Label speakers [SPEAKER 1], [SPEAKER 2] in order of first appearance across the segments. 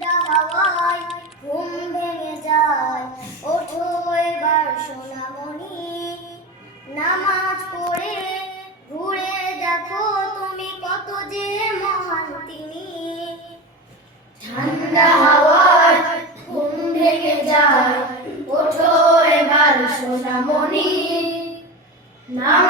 [SPEAKER 1] ঠান্ডা হাওয়ায় ঘুম ভেঙে যায়। ওঠো এবার সোনামণি, নামাজ পড়ে ঘুরে দেখো তুমি কত যে মহান তিনি। ঠান্ডা হাওয়ায় ঘুম ভেঙে যায়। ওঠো এবার সোনামণি, নামাজ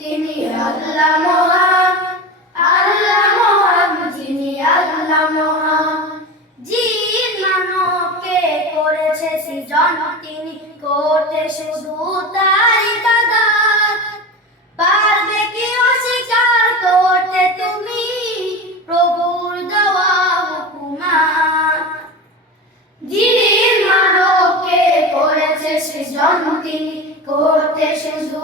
[SPEAKER 1] তিনি আল্লাহ মহান আল্লাহ মহান, যিনি আল্লাহ মহান। জিন করেছে সৃজন, তিনি করতে শুধু তার ইবাদত পারবে কি অস্বীকার করতে তুমি? প্রভুর দেওয়া হুকুমাত যিনি মানবকে করেছে সৃজন, তিনি করতে শুধু